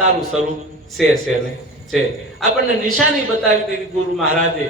તારું સ્વરૂપ છે છે ને? છે. આપણને નિશાની બતાવી દીધી ગુરુ મહારાજે.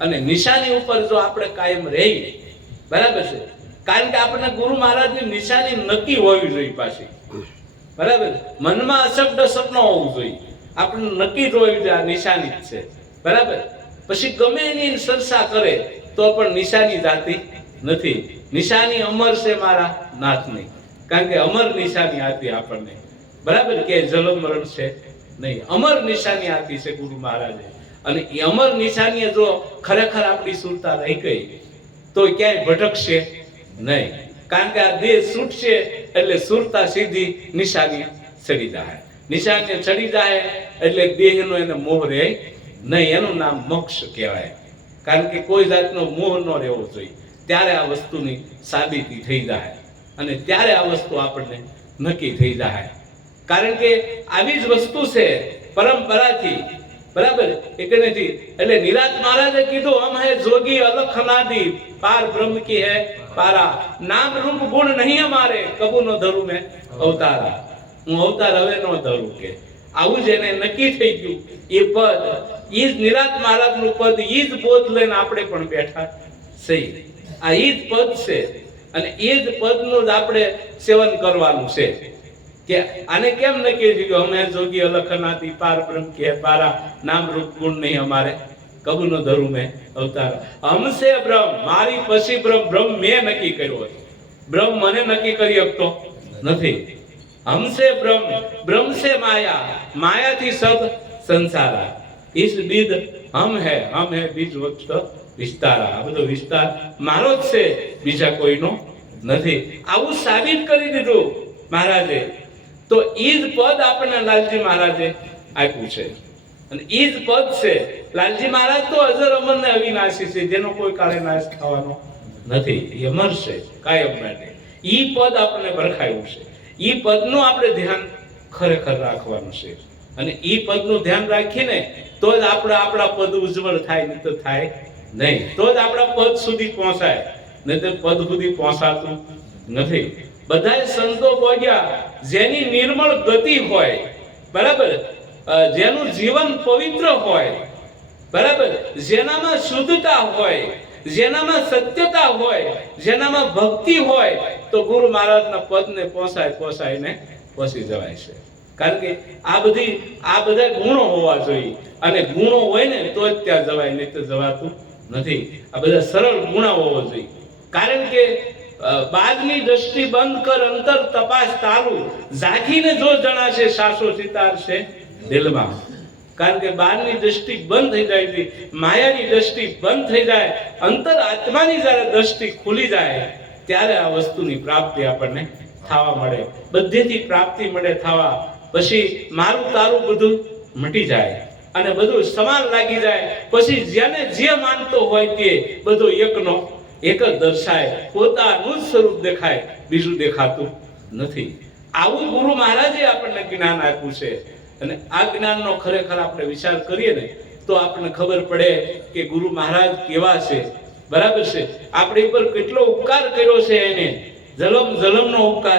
અને નિશાની ઉપર જો આપણે કાયમ રહી બરાબર છે? કારણ કે આપણને ગુરુ મહારાજની નિશાની નક્કી હોવી જોઈએ પાછી. બરાબર? મનમાં અશબ્દ સપનો હોવું જોઈએ. આપણને નક્કી જ હોવી જોઈએ આ નિશાની જ છે. બરાબર? પછી ગમે એની સરસા કરે, તો પણ નિશાની જાતી નથી. નિશાની અમર છે મારા નાથની કારણ કે અમર નિશાની આપી આપણને. બરાબર કે જલમ મરણ છે? નહીં. અમર નિશાની આપી છે ગુરુ મહારાજે. અને એ અમર નિશાની જો ખરેખર આપણી સુરતા રહી ગઈ, તો ક્યાંય ભટકશે નહીં. કારણ કે આ દેહ છૂટશે એટલે સુરતા સીધી નિશાની ચડી જાય. નિશાની ચડી જાય એટલે દેહનો એને મોહ રહે નહીં. એનું નામ મોક્ષ કહેવાય. કારણ કે કોઈ જાતનો મોહ ન રહેવો જોઈએ. ત્યારે આ વસ્તુની સાબિતી થઈ જાય. અને ત્યારે આ વસ્તુ આપણને નક્કી થઈ જાય. કારણ કે આવી જ વસ્તુ છે પરંપરાથી. બરાબર? એકનેથી. એટલે નિરાત મહારાજે કીધું, હમ હે જોગી અલખ નાદી પાર બ્રહ્મ કી હે પારા. નામ રૂપ ગુણ નહીં અમારે કબુ નો ધરું મેં અવતારા. હું અવતાર હવે નો ધરું કે. આવું જ એને નક્કી થઈ ગયું. એ પદ એ જ નિરાત મહારાજનું પદ એ જ બોધ લઈને આપણે પણ બેઠા સહી આ એ જ પદ છે. અને એ જ પદનું જ આપણે સેવન કરવાનું છે. કે આને કેમ નક્કી થયું અમે જોગી અલખનાથી પાર બ્રહ્મ કે પારા નામ રૂપ ગુણ નહીં અમારે. કબુ નો ધરું મેં અવતાર. હમસે બ્રહ્મ, મારી પછી બ્રહ્મ બ્રહ્મ મેં નક્કી કર્યો બ્રહ્મ મને નક્કી કરી શકતો નથી. હમસે બ્રહ્મ બ્રહ્મ સે માયા. માયાથી સબ સંસારા ઇસ બીજ હમ હે હમ હે બીજ વખત વિસ્તારા આ બધો વિસ્તાર મારો જ છે, બીજા કોઈનો નથી. આવું સાબિત કરી દીધું મહારાજે. તો એ જ પદ આપણને લાલજી મહારાજે આપ્યું છે. અને એ જ પદ છે. લાલજી મહારાજ તો અજર અમરને અવિનાશી છે, જેનો કોઈ કાળે નાશ થવાનો નથી. એ મરશે કાયમ માટે. એ પદ આપણને બરખાયું છે. એ પદનું આપણે ધ્યાન ખરેખર રાખવાનું છે. અને એ પદનું ધ્યાન રાખીને તો જ આપણે આપણા પદ ઉજ્જવળ થાય, નહીં તો થાય નહીં. તો જ આપણા પદ સુધી પહોંચાય. નહીં તો પદ સુધી પહોંચાતું નથી. બધાય સંતો બોલ્યા જેની નિર્મળ ગતિ હોય, બરાબર? જેનું જીવન પવિત્ર હોય, બરાબર? જેનામાં શુદ્ધતા હોય, જેનામાં સત્યતા હોય, જેનામાં ભક્તિ હોય, તો ગુરુ મહારાજના પદને પોસાય પોસાઈને પોસી જવાય છે. કારણ કે આ બધી, આ બધા ગુણો હોવા જોઈએ. અને ગુણો હોય ને, તો જ ત્યાં જવાય, નહીં તો જવાતું નથી. આ બધા સરળ ગુણા હોવા જોઈએ. કારણ કે અ, બાદની દ્રષ્ટિ બંધ કર અંતર તપાસ તારું ઝાંખીને જો જણાશે સાસો સિતાર છે દિલમાં. કારણ કે બહારની દ્રષ્ટિ બંધ થઈ જાય છે માયાની દ્રષ્ટિ બંધ થઈ જાય અંતર આત્માની જ્યારે દ્રષ્ટિ ખુલી જાય ત્યારે આ વસ્તુની પ્રાપ્તિ આપણને થવા મળે. બધેથી પ્રાપ્તિ મળે થવા. પછી મારું તારું બધું મટી જાય અને બધું સમાન લાગી જાય. પછી જેને જે માનતો હોય તે બધું એકનો એક જ દર્શાય, પોતાનું જ સ્વરૂપ દેખાય, બીજું દેખાતું નથી. આવું ગુરુ મહારાજે આપણને જ્ઞાન આપ્યું છે. અને આ જ્ઞાનનો ખરેખર આપણે વિચાર કરીએ ને, તો આપણને ખબર પડે કે ગુરુ મહારાજ કેવા છે. બરાબર છે? આપણી ઉપર કેટલો ઉપકાર કર્યો છે એને. જલમ જલમનો ઉપકાર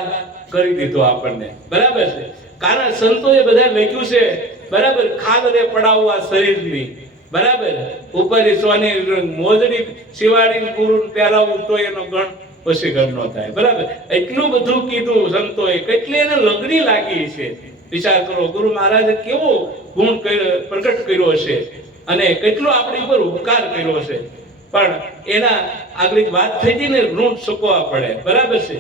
કરી દીધો આપણને. બરાબર છે? કારણ સંતોએ બધા લખ્યું છે, બરાબર ખાલરે પડાવવા શરીરની. બરાબર? ઉપર સોની મોજડી શિવાડી ગુરુ પહેરાવું તો એનો ગણ પછી ગણનો થાય. બરાબર? એટલું બધું કીધું સંતોએ. કેટલી એને લગણી લાગી છે. વિચાર કરો, ગુરુ મહારાજે કેવો ગુણ પ્રગટ કર્યો છે અને કેટલો આપણી ઉપર ઉપકાર કર્યો છે પણ એના આગળ વાત થઈ હતી ને ઋણ ચૂકવવા પડે. બરાબર છે?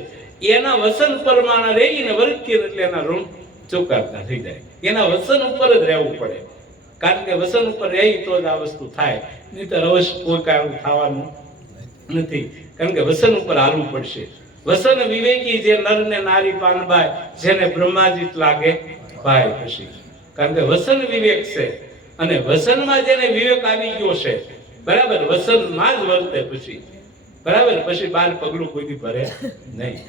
એના વસન પરમાણા રહીને વર્ગીએ એટલે એના ઋણ ચૂકવતા થઈ જાય. એના વસન ઉપર જ રહેવું પડે. કારણ કે વસન ઉપર રહી તો જ આ વસ્તુ થાય. નહીંતર અવશ્ય કોઈ કાંઈ થવાનું નથી. કારણ કે વસન ઉપર હાલવું પડશે. વસન વિવેકી જે નર ને નારી પાનબાઈ જેને બ્રહ્માજીત લાગે, ભાઈ પછી. કારણ કે વસન વિવેક છે. અને વસનમાં જેને વિવેક આવી ગયો છે, બરાબર, વસનમાં જ વર્તે પછી. બરાબર, પછી બાર પગલું કોઈ ભરે નહીં.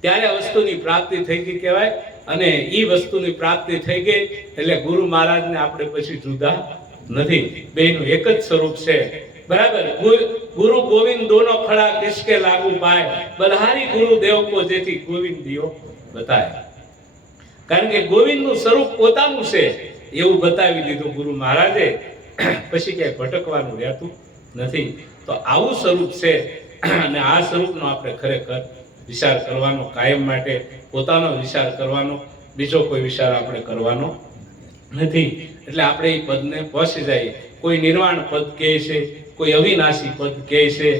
ત્યારે વસ્તુની પ્રાપ્તિ થઈ ગઈ કહેવાય. અને એ વસ્તુની પ્રાપ્તિ થઈ ગઈ, એટલે ગુરુ મહારાજને આપણે પછી જુદા નથી. બેનું એક જ સ્વરૂપ છે. બરાબર? ગુરુ ગોવિંદ દોનો ખડા કિસકે લાગુ પાય. બલહારી ગુરુ દેવ કો જેથી ગોવિંદ દિયો બતાય. કારણ કે ગોવિંદનું સ્વરૂપ પોતાનું છે. એવું બતાવી દીધું ગુરુ મહારાજે. પછી ક્યાંય ભટકવાનું રહેતું નથી. તો આવું સ્વરૂપ છે. અને આ સ્વરૂપનો આપણે ખરેખર વિચાર કરવાનો, કાયમ માટે પોતાનો વિચાર કરવાનો, બીજો કોઈ વિચાર આપણે કરવાનો નથી. એટલે આપણે એ પદને પહોંચી જાય. કોઈ નિર્વાણ પદ કહે છે, કોઈ અવિનાશી પદ કહે છે,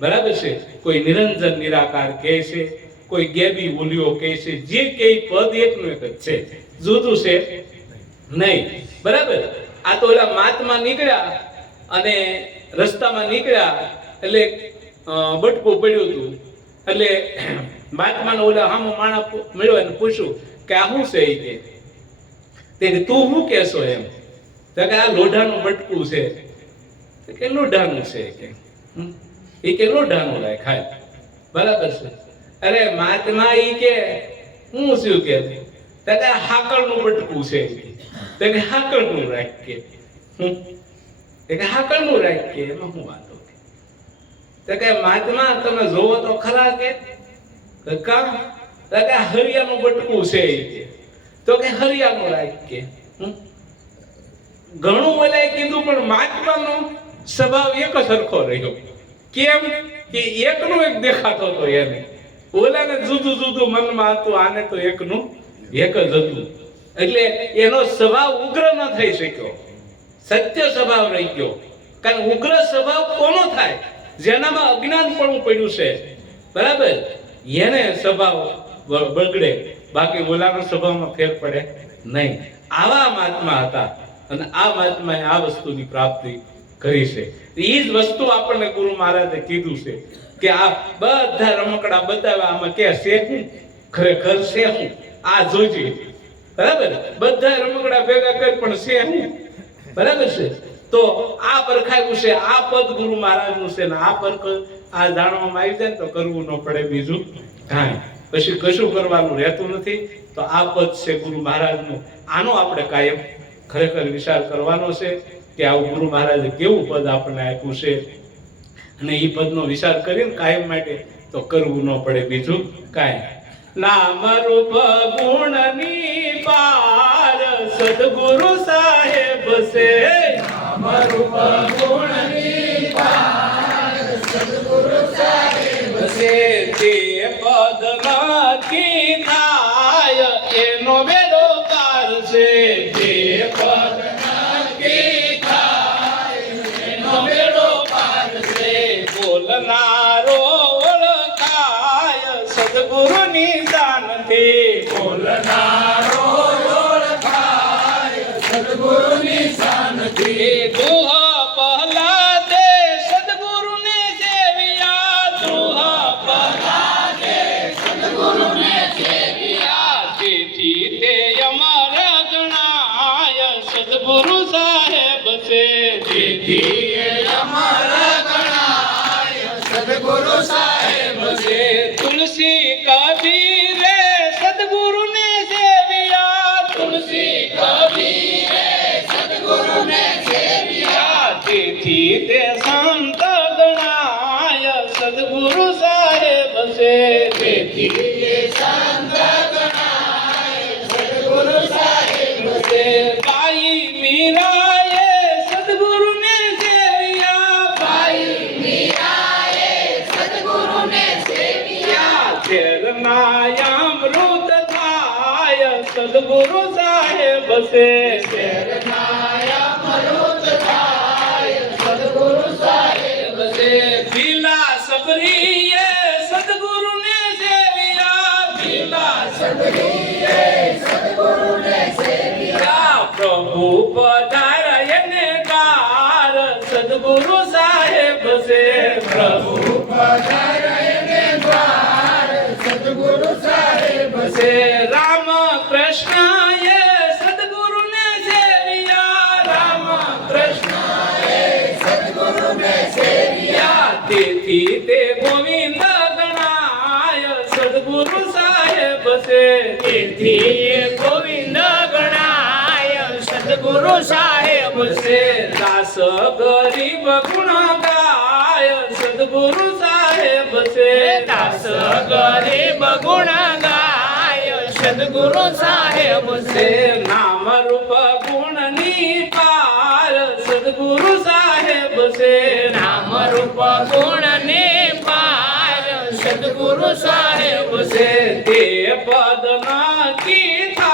બરાબર છે? કોઈ નિરંજન, નિરાકાર કહે છે, કોઈ ગેબી બોલીઓ કહે છે, જે કે પદ એકનું એક જ છે. જુદું છે? નહીં. બરાબર? આ તો ઓલા માતમાં નીકળ્યા અને રસ્તામાં નીકળ્યા એટલે બટકું પડ્યું હતું. એટલે મહાત્માને ઓલા હામો માણા મળ્યો અને પૂછ્યું કે આ શું છે એ કે? તે શું કહેશો એમ? તો કે, આ લોઢાનું મટકું છે. કે, લોઢાનું છે કે. એ કે, લોઢાનું રાખાય બરાબર છે. અરે મહાત્મા એ કે, હું શું કે? તો કે હાકળનું મટકું છે. તો કે, હાકળનું રાખ કે. કે, હાકળનું રાખ કે? એમાં હું કે તો કે મહાત્મા, તમે જોવો તો ખરા કે? કામ? તો કે હરિયાનું બટકું છે કે. તો કે હરિયાનું રાખ કે. ઘણું ઓલાએ કીધું, પણ મહાત્માનો સ્વભાવ એક સરખો રહ્યો. કેમ કે એકનું એક દેખાતો હતો એને ઓલાને જુદું જુદું મનમાં હતું, આને તો એકનું એક જ હતું. એટલે એનો સ્વભાવ ઉગ્ર ન થઈ શક્યો. સત્ય સ્વભાવ રહી ગયો. કારણ ઉગ્ર સ્વભાવ કોનો થાય? જેનામાં અજ્ઞાન પણ પડ્યું છે. બરાબર? એને સ્વભાવ બગડે. બાકી ઓલાના સ્વભાવમાં ફેર પડે નહીં. આવા મહાત્મા હતા અને આ મહાત્માએ આ વસ્તુની પ્રાપ્તિ કરી છે. એ જ વસ્તુ આપણને ગુરુ મહારાજે કીધું છે કે આ બધા રમકડા બતાવ્યા. આમાં કે છે હું? ખરેખર છે હું. આ જોજે. બરાબર? બધા રમકડા ભેગા કરી, પણ છે હું. બરાબર છે? તો આ પરખાયું છે, આ પદ ગુરુ મહારાજનું છે ને આ પરખ આ જાણવામાં આવી જાય ને તો કરવું ન પડે બીજું કાંઈ. પછી કશું કરવાનું રહેતું નથી. તો આ પદ છે ગુરુ મહારાજનું. આનો આપણે કાયમ ખરેખર વિચાર કરવાનો છે કે આવું ગુરુ મહારાજે કેવું પદ આપણને આપ્યું છે. અને એ પદનો વિચાર કરીને કાયમ માટે તો કરવું ન પડે બીજું કાંઈ. નામ રૂપ ગુણની પાર સદગુરુ સાહેબ છે. નામ રૂપ ગુણની પાર સદગુરુ સાહેબ છે સદગુરુ સાહેબ છે. એ અમર ગણાય સદગુરુ સાહેબ છે તેથી તે સંત ગણાય સદગુરુ સાહેબ છે બાઈ મીરાએ સદગુરુને સેવિયા બાઈ અમૃત થાય સદગુરુ સાહેબ છે સદગુરુ સદગુરુ સાહેબ સે પ્રભુ. છે. રામ કૃષ્ણ એ સદગુરુને સેવિયા રામ કૃષ્ણ એ સદગુરુને સેવિયા તેથી તે ગોવિંદ ગણાય. સદગુરુ સાહેબ તેથી ગોવિંદ ગણાય. સદગુરુ સાહેબ છે દાસ ગરીબ ગુણ ગાય સદગુરુ સાહેબ છે દાસ ગરીબ ગુણ ગાય સદગુરુ સાહેબ છે નામ રૂપ ગુણની પાર સદગુરુ સાહેબ છે નામ રૂપ ગુણ ને પાર સદગુરુ સાહેબ છે તે પદ ના કીધા